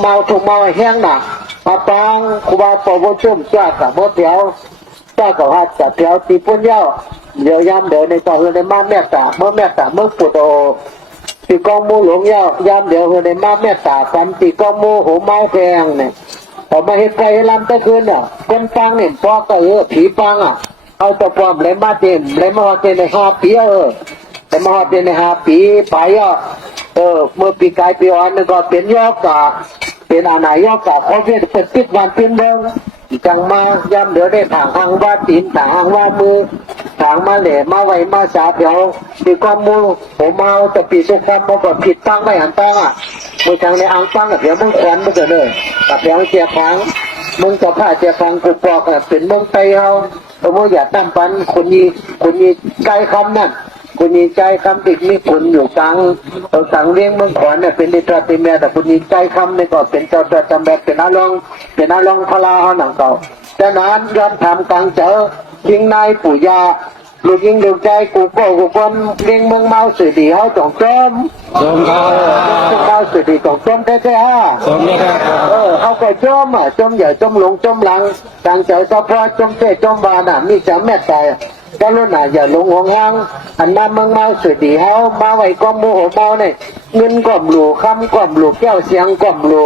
เมาทุ่งเมาแห้งหนักมาตังครูบาปวจุ่มจ้ากับโมเถียวจ้ากับฮัดกับเถียวตีปุ่นเย้าเดี๋ยวยามเดี๋ยวในต่อในมาแม่ตาเมื่อแม่ตาเมื่อปุตโอตีกองมูหลงเย้ายามเดี๋ยวในมาแม่ตากันตีกองมูหัวไม้แพงเนี่ยพอมาเห็นไก่ลำตะคืนเนี่ยคนปังเนี่ยพอก็ผีปังอ่ะเอาตัวปลอมเลยมาเต็มเลยมาเต็มใน5 ปีแต่มาเต็มใน5 ปีไปเมื่อปีกายปีอ่อนนึงก็เป็นยอกกะเป็นอนายกกะเขาเป็นติดวันเป็นเมืองจังมาย้ำเดี๋ยวได้ถางหางว่าตีนถางหางว่ามือถางมาเหล่มาไว้มาสาเดียวดีความมูผมเมาแต่ปีสุขภาพมันก็ผิดตั้งไม่หันตั้งอ่ะมือทางในอังตั้งกับเดี๋ยวมึงขวัญมึงจะเลยกับเดี๋ยวเจียฟังมึงจะผ้าเจียฟังกูปอกเป็นมึงไตเอามึงอย่าตั้งปันคนนี้ไกลคำนั่นคุณยิใจคำติดมีผลอยู่กลางสังเลี้ยงเมืองขวัญเนี่ยเป็นดิตรติเมียแต่คุณยิใจคำเนี่ยก็เป็นเจ้าตัวจำแบบเป็นอาลองพลาเขาหนังเก่าแต่นั้นย้อนทำกลางเจอยิงนายปู่ยาลูกยิงดูใจกูคนเลี้ยงเมืองเมาสื่อดีเขาจ่องจอมเขาเมาสื่อดีจ่องจอมแท้ๆเขาก็จอมจอมใหญ่จอมหลงจอมหลังกลางเจอเฉพาะจอมเตะจอมบานมีจะแม่แต่ก็รุ่นน่ะอย่าลงห่วงห้างอันนั้นมึงมาสุดดีเฮามาไว้ก้มโมโหเมาเนี่ยเงินก้มหลูคำก้มหลูแก้วเสียงก้มหลู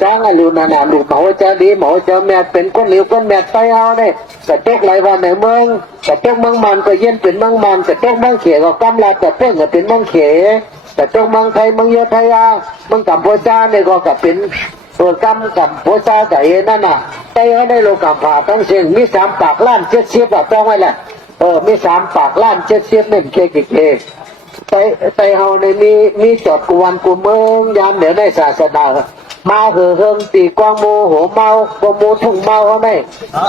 ช้างหลูนาหลูหมอจะดีหมอจะแม่เป็นก้นเหลวก้นแม่ไตเอาเนี่ยกระจกไหลวันในเมืองกระจกเมืองมันก็เย็นเป็นเมืองมันกระจกเมืองเขียก็กำลาแต่เพ่งก็เป็นเมืองเขียกระจกเมืองไทยเมืองเยอะไทยเมืองกัมพูชาเนี่ยก็เป็นตัวกำกับโพชาไก่นั่นน่ะไตเขาได้โลกำผ่าต้องเสียงมี3 ปากล้าน70ต้องไว้แหละมี3 ปากล้าน70เนี่ยเคไตเฮาในมีจอดกวนกูเมืองยามเดี๋ยวในศาสนามาเฮิงตีกวางโมโหเมาโมทุ่งเมาเขาไม่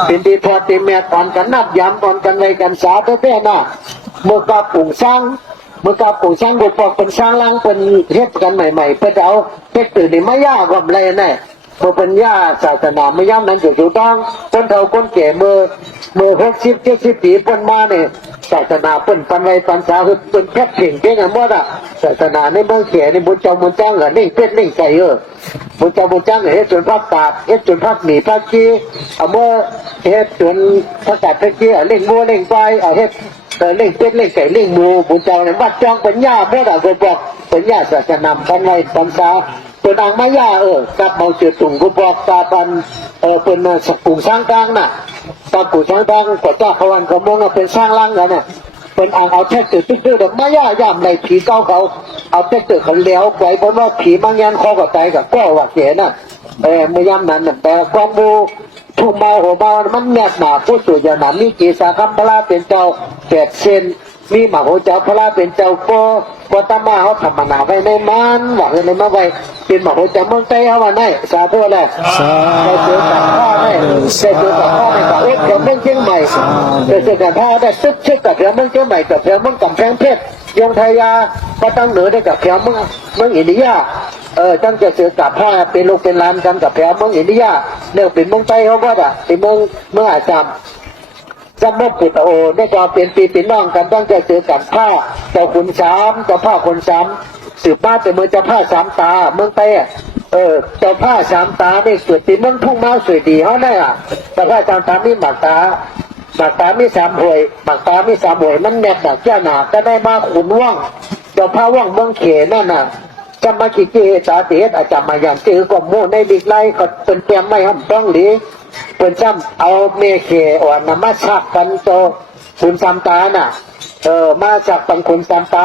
เป็นดีพอตีเมียตอนกันนับย้ำตอนกันไว้กันสาเท่ๆน่ะเมื่อกาปุ่งสร้างบุปผเป็นสร้างล่างเป็นเฮ็ดกันใหม่ๆเพื่อเอาเฮ็ดตื่นนี่ไม่ยากกับอะไรแน่พอเป็นย่าศาสนาไม่ย่ำนั้นอยู่ต้องคนเฒ่าคนแก่มือ60 70 ปีปนมาเนี่ยศาสนาเปิ้นปันไว้ปันสาคือเป็นแค่เพ่งเก่งอ่ะหมดอ่ะศาสนาในเมืองเขียในบุญจอมบุญจ้างอ่ะนิ่งเป็ดนิ่งใจบุญจอมบุญจ้างเฮ็ดจนภาคตาดเฮ็ดจนภาคหนีภาคกี้เมื่อเฮ็ดจนภาคตาดภาคกี้เล่งงัวเล่งควายเฮ็ดเล่งเป็ดเล่งไก่เล่งหมูบุญจอมเนี่ยวัดจองเป็นย่าเมื่ออ่ะก็บอกเป็นย่าศาสนาปันไว้ปันสาเป็นอังมายากับเมาเจือตุ่งก็บอกตาปันเป็นสักกลุ่มสร้างกลางน่ะตากูสร้างกลางกว่าเจ้าขวันขโมงเป็นสร้างล่างแล้วเนี่ยเป็นอ่างเอาแท็กเตอร์ตื้อๆแบบไม่ย่ำในผีเก้าเขาเอาแท็กเตอร์เขาเลี้ยวไว้เพราะว่าผีบางยันคอกับไตกับก้อว่าเสียน่ะไม่ย่ำนั้นแต่ความบูทุ่มเมาหัวเมามันแนบหนาผู้สูงยาหนามีกีสาคัมพลาเป็นเจ้า8 เซนมีหมาหัวเจ้าพลาเป็นเจ้าโกตามาเขาทำมาหนาไว้ในมันหวังในมาไว้เป็นหมาหัวเจ้าเมืองไต้เขาว่าไงสาธุแหละได้เจอกับพ่อได้เจอกับพ่อในกับเดี๋ยวเมืองเชียงใหม่ได้เจอกับพ่อได้ซึกชึกกับเดี๋ยวเมืองเชียงใหม่กับเดี๋ยวเมืองกำแพงเพชรยงไทยาก็ตั้งเหนือได้กับเดี๋ยวเมืองอินเดียตั้งจะเจอกับพ่อเป็นลูกเป็นหลานกันกับเดี๋ยวเมืองอินเดียเนี่ยเป็นเมืองไต้เขาว่าเป็นเมืองอาจารย์จำไม่ผิดได้ก็เป็นปีเป็นน้องกันต้องจะเจอกันผ้าเจ้าขุนสามเจ้าผ้าคนสามสืบมาแต่เมืองเจ้าผ้า3 ตาเมืองไต้เจ้าผ้า3 ตาเนี่ยสวยตีเมืองทุ่งมาสวยดีเขาได้เจ้าผ้า3 ตามีหมากตามี3 หวยหมากตามี3 หวยมันแนบหนักเจ้าหนาก็ได้มาขุนว่างเจ้าผ้าว่างเมืองเขนั่นน่ะจำมาขี้เกตาเตะอาจจะมาอย่างจื้อก็โม่ในบิ๊กไล่ก็เป็นเตรียมไม่ห้ามต้องหลีเป็นจำเอาเมฆอ่อนมาชักกันโตคุณ3 ตาน่ะมาจากปังคุณ3 ตา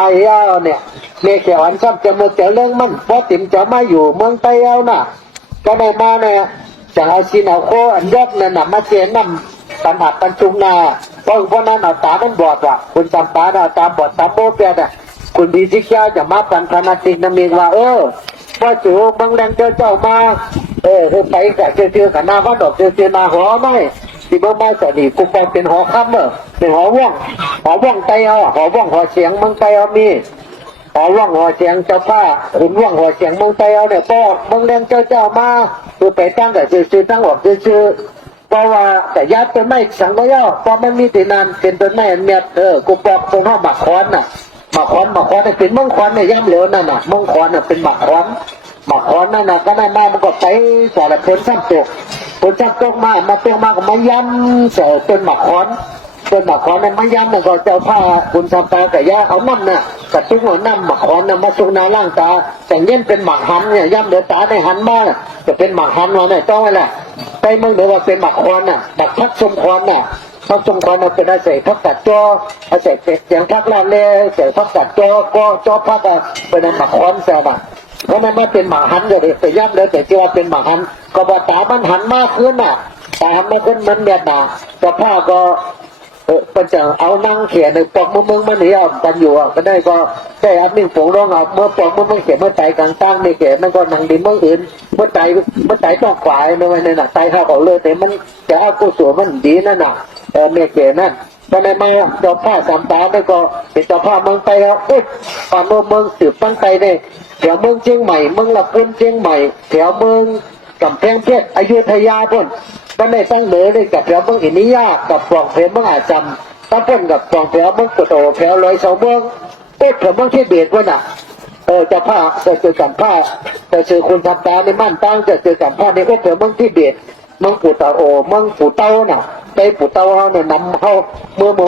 เนี่ยเมฆอ่อนจำจะมือเจ้าเรื่องมันพอติ๋มจะมาอยู่เมืองไต้เอาน่ะก็ได้มาเนี่ยจากเอาซีนเอาโคอันยอดนั่นน่ะมาเจนนำปัญหาปัญจุงนาเพราะนั้นเอาตามันบอดว่ะคุณ3 ตาตาบอดตาโบเปียน่ะคุณดีสิเชียจะมาปันธนาติกนมีว่าพ่อจู่บางแรงเจ้ามาไปกับเจอกันหน้าวัดดอกเจอนาหอไม่ที่เมื่อมาสดีกูเป็นหอค่ำเป็นหอว่องไตเอาหอว่องหอเสียงเมืองไตเอามีหอว่องหอเสียงเจ้าผ้าหุ่นว่องหอเสียงเมืองไตเอาเนี่ยพ่อบางแรงเจ้ามาคือไปตั้งกับเจอตั้งออกเจอเพราะว่าแต่ญาติเป็นไม่สังก็ย่อเพราะมันมีแต่นานเป็นต้นไม้เมียกูบอกตรงห้องหมักคอนน่ะหมักคอนเป็นมังคอนเนี่ยย่ำเหลวนั่นน่ะมังคอนน่ะเป็นหมักคอน หมักคอนนั่นน่ะก็ได้มามันก็ไปสารพัดซ้ำตกผลซ้ำตกมาตกมาก็มาย้ำเสือต้นหมักคอนต้นหมักคอนนั้นมาย้ำมันก็เจ้าผ้าคุณทำตาแต่ย่าเอาน้ำน่ะกระตุ้งเอาน้ำหมักคอนน่ะมาสุกนาล่างตาแต่เงี้ยเป็นหมักหันเนี่ยย้ำเดือตาในหันมาจะเป็นหมักหันมาเนี่ยต้องไงล่ะไปเมืองเดือว่าเป็นหมักคอนน่ะหมักพักชมคอนน่ะพักชมคอนน่ะเป็นอาศัยพักกัดจออาศัยเสียงพักลานเล่เสียงพักกัดจอก็จอพักอ่ะเป็นหมักคอนแซ่บเพราะนั้นมาเป็นหมาหันเลยแต่ย่ำเลยแต่ที่ว่าเป็นหมาหันก็ว่าตามันหันมากขึ้นน่ะตาหันมากขึ้นมันเนี่ยนะแต่ผ้าก็เป็นจะเอานั่งเขียนในปอกมือมันหนีออกกันอยู่ก็ได้ก็ได้อันหนึ่งผงร้องออกเมื่อปอกมือเขียนเมื่อใจกลางตั้งในเขียนมันก็นั่งดินเมื่ออื่นเมื่อใจต้องขวายในวันนั้นน่ะใจเข้าเขาเลยแต่มันจะเอากุศลมันดีนั่นน่ะเมียเขียนนั่นตอนนั้นมาเจ้าผ้าสามตาแล้วก็เป็นเจ้าผ้าเมืองไทยแล้วอุ๊ยตอนโน้เมืองสืบตั้งใจเนี่ยแถวเมืองเชียงใหม่เมืองลำพูนเชียงใหม่แถวเมืองกำแพงเพชรอยุธยาพ่นก็ได้ตั้งเหนือเลยกับแถวเมืองอินิยากับปล่องเพลเมืองอาจำตั้งพ่นกับปล่องแถวเมืองกุโตแถวลอยเสาเมืองแถวเมืองที่เบียดว่น่ะจะผ้าจะเจอกับผ้าจะเจอคุณทำตาในมั่นตั้งจะเจอกับผ้าในแถวเมืองที่เบียดเมืองปู่ตาโอเมืองปู่เต้าน่ะไปปู่เต้าเขาเนี่ยนำเขาเมื่อเ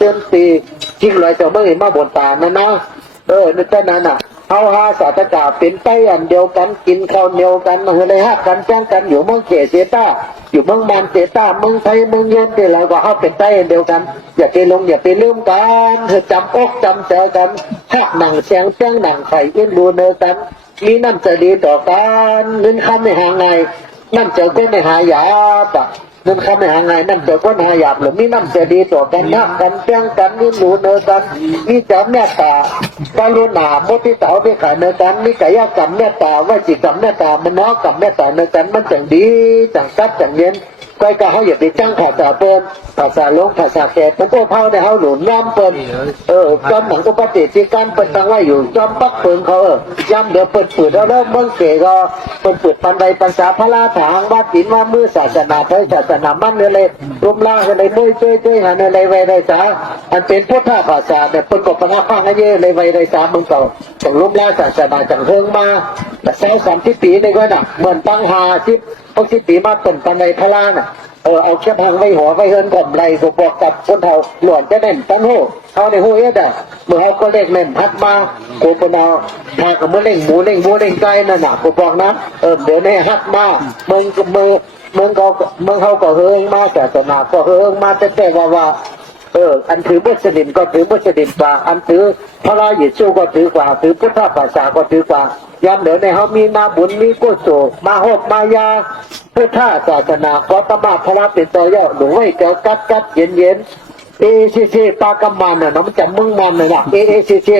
ดือนปีทิ้งลอยเสาเมืองเห็นมาบนตานั่นนะในตอนนั้นน่ะเอาหาสาธกาเป็นไตอันเดียวกันกินข้าวเหนียวกันมาเลยฮักกันจ้างกันอยู่เมืองเกเซต้าอยู่เมืองมันเซต้าเมืองไทยเมืองยนต์ที่เราก็เขาเป็นไตอันเดียวกันอย่าไปลงอย่าไปลืมกันเธอจำอกจำใจกันฮักหนังเสียงหนังไข่เอ็นดูเนื้อกันมีน้ำใจดีต่อกันเงินคำไม่ห่างไงน้ำใจก็ไม่หายาบเงินคำไม่ห่างไงน้ำใจก็หายาบหรือมีน้ำใจดีต่อกันฮักกันเสียงกันเอ็นดูเนื้อกันมีจำแม่ตาบาลูนาโมติตาไปขายเนื้อกันมีกายกรรมเมตตาว่าจิตกรรมเมตตามันน้อกับเมตตาเนื้อกันมันจังดีจังซับจังเย็นก้อยก็เขาอย่าไปจ้างภาษาเปิ้นภาษาลงภาษาแขกผมก็เผาในเขาหนุนย่ำเปิ้นจอมหนังอุปติที่การเปิ้นตั้งไว้อยู่จอมปักเปิ้นเขาย่ำเดี๋ยวเปิ้นปืดแล้วเมืองเก๋ก็เปิ้นปืดปันใดปัญษาพระราถางว่าตินว่ามือศาสนาไทยศาสนามันเนี่ยเลยรวมล่ากันเลยด้วยหาในเลยไว้ได้จ้าอันเป็นพุทธภาษาแต่เปิ้นก็พังข้างให้เย่เลยไว้ได้จ้ามึงเก่าจังรวมล่าศาสนาจังเฮิงมาแต่30 ปีในก็น่ะเหมือนตั้ง60 ปีมาเปิ้นปันใดพระราน่ะเอาแค่พังไว้หัวไว้เฮินก่อมไรก็บอกกับคนเฒ่าหลวนจะเน่นตั้งหูเขาในหูเอ็ดเมื่อเขาก็เล่งเน่นพัดมากูปนเอาพากับเมื่อเล่งหมูเล่งไก่นั่นน่ะกูบอกนะเดี๋ยวนี้ฮัดมาเมืองเขาก็เฮิงมาแต่ศาสนาก็เฮิงมาแต่ว่าอันถือมุสลิมก็ถือมุสลิมกว่าอันถือพระราเยซูก็ถือกว่าถือพุทธภาษาก็ถือกว่ายามเดี๋ยวในเขามีมาบุญมีกุศลมาหกมายาพุทธศาสนาขอตมาพระเป็นตัวย่อหนูไว้เจ้ากัดเย็นเอปากำมันน่ะน้ำจับมึงมันน่ะนะเอ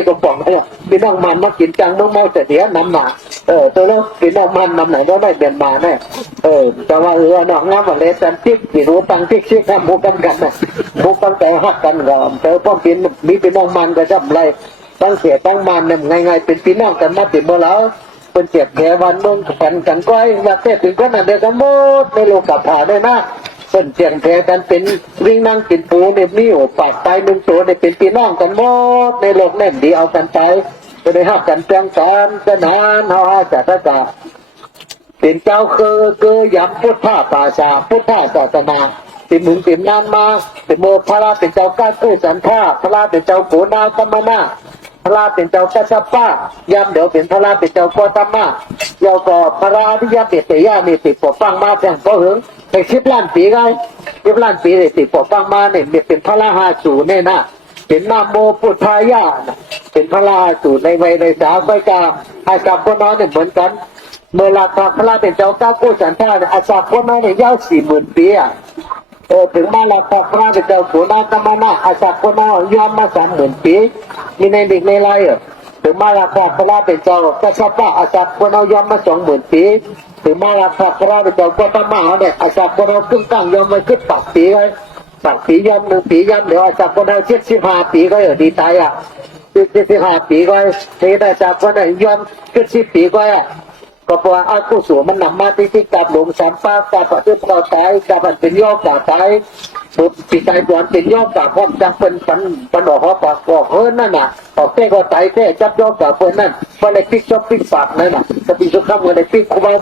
ก็บอกเนี่ยพี่น้องมันมากินจังมึงเมาแต่เดี๋ยวน้ำหนาตัวแล้วพี่น้องมันน้ำไหนได้เปลี่ยนมาแน่แต่ว่าน้องงามว่าเลยตันติ๊กพี่รู้ตังติ๊กซิทำบุกันน่ะบุกันแต่หักกันก็แต่พ่อเป็นมีพี่น้องมันก็จำไรตั้งเสียตั้งมันเนี่ยง่ายเป็นพี่น้องกันมาติดบ่แล้วเป็นเจ็บแผลวันมึงฝันกันก้อยว่าเต้ถึงคนนั้นเดียวกันหมดในโลกกับผ่าได้นะเป็นเจียงแผลกันเป็นวิ่งนั่งกินปูเนี่ยมีโอปากไปหนึ่งตัวเนี่ยเป็นพี่น้องกันหมดในโลกแน่นดีเอากันไปจะได้หักกันเพียงกันจะนานเฮาจะได้กะเป็นเจ้าคือยำพุทธภาษาพุทธศาสนาติมึงติมนานมาติโมพระราเป็นเจ้าก้าตู้สันท่าพระราเป็นเจ้าโกนาตมนาพระราเป็นเจ้ากัสสปะยามเดี๋ยวเป็นพระราเป็นเจ้าโกตมะยาวก็พระราที่ยาเปตยานี่ติดปกฟังมาแทงก็หึงไป10 ล้านปีไง10 ล้านปีเลยติดปกฟังมาเนี่ยเป็นพระราหาสูเนี่ยนะเป็นนามโมพุทธายาเป็นพระราสูในวัยในสาวก็จะอากับคนน้อยเนี่ยเหมือนกันเมื่อราพระราเป็นเจ้าก้ากู้สันท่าเนี่ยอาศักคนน้อยเนี่ยยาว40,000 ปีถึงมาลาพระราเป็นเจ้าโกนาตมนาอาศักคนน้อยยอมมา30,000 ปีมีในเด็กในไรถึงมาลาพระราเป็นเจ้ากัสสปะอาศักคนน้อยยอมมา20,000 ปีถึงมาลาพระราเป็นเจ้าโกตมะเนี่ยอาศักคนน้อยขึ้นตั้งยอมมาขึ้นปักปีไว้ปักปียอม1 ปียอมเดี๋ยวอาศักคนน้อย75 ปีก็ดีตาย75 ปีก็ที่ได้จากคนน้อยยอม10 ปีก็ก็เพราะอากุศลมันนำมาที่กับหลงสัมปากับปฏิปต่อตายกับมันเป็นย่อกต่อตาย สุดปีใจก่อนเป็นย่อมกับพร้อมจังเป็นปันออกหัวปากออกเฮิร์นนั่นน่ะออกแก้ก็ไตแก้จับย่อมกับเพิ่นนั่นพอในปิ๊กชอบปิ๊กปากนั่นน่ะจะปีสุดข้ามเมื่อในปิ๊กคุบา